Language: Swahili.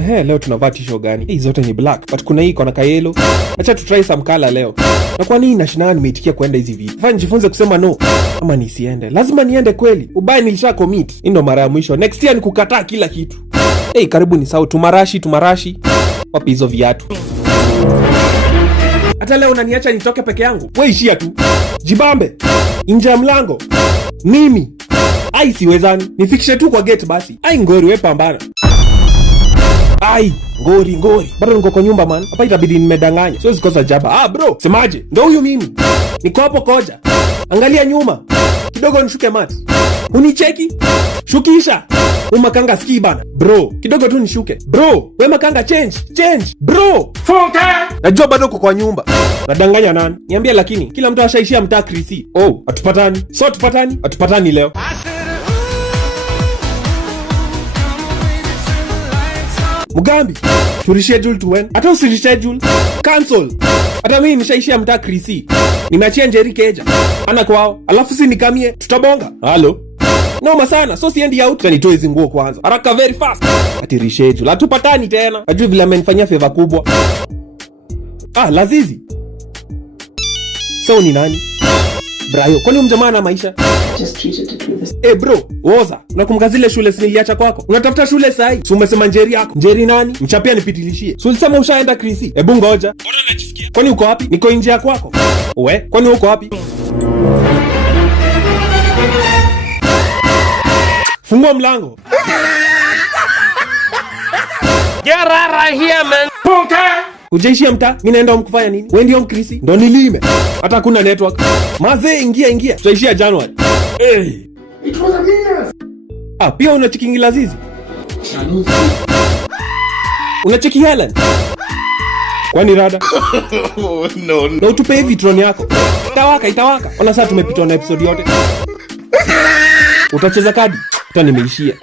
Leo tunavaa t-shirt gani? Hii zote ni black, but kuna hii iko na kayelo. Acha tu try some color leo. Na kwa nini nashindana nimeitikia kwenda hizi vitu? Fanya jifunze kusema no. Ama nisiende. Lazima niende kweli. Ubaya nilisha commit. Hii ndo mara ya mwisho. Next year nikukataa kila kitu. Karibu ni sawa tumarashi. Wapi hizo viatu? Hata leo unaniacha nitoke peke yangu? Wewe ishia tu. Jibambe. Nje ya mlango. Mimi. Siwezani. Nifikishe tu kwa gate basi. Ngori wewe pambana. Ngori. Bado niko kwa nyumba man. Hapa itabidi nimedanganya. Siwezi kosa jaba. Bro, semaje? Ndio huyu mimi. Niko hapo koja. Angalia nyuma. Kidogo nishuke mat. Unicheki? Shukisha. Umakanga ski bana. Bro, kidogo tu nishuke. Bro, we makanga change. Bro. Funka. Najua bado uko kwa nyumba. Nadanganya nani? Niambia lakini kila mtu ashaishia mtaa Krisi. Hatupatani. Hatupatani leo. Mugambi, tureschedule to when? Hata usireschedule. Cancel. Hata mimi nishaishia mtaa Krisi. Nimeachia Njeri keja. Ana kwao. Alafu si nikamie. Tutabonga. Halo. Noma sana. So siendi out. Nitoe hizo nguo kwanza. Haraka very fast. Ati reschedule. Hatupatani tena. Najua vile amenifanyia favor kubwa. Lazizi. So ni nani? Brayo, kwani mjamaa na maisha? Just treated it with this. Bro, woza. Unakumbuka zile shule niliacha kwako? Unatafuta shule sahi. Si umesema Njeri yako. Njeri nani? Mchapia nipitilishie. Si ulisema ushaenda Krisi? Hebu ngoja. Bora najisikia. Kwani uko wapi? Niko nje ya kwako. Kwani uko wapi? Fungua mlango. Get right here man. Punka. Ujaishia mtaa, mimi naenda mkufanya nini? Wewe ndio Mkrisi? Ndo nilime. Hata kuna network. Mazee ingia. Tutaishia January. It was a meanness. Pia unacheki Lazizi? Unacheki Helen? Kwani rada? No. Na utupe hivi drone yako. Itawaka. Ona sasa tumepitwa na episode yote. Utacheza kadi? Hata nimeishia.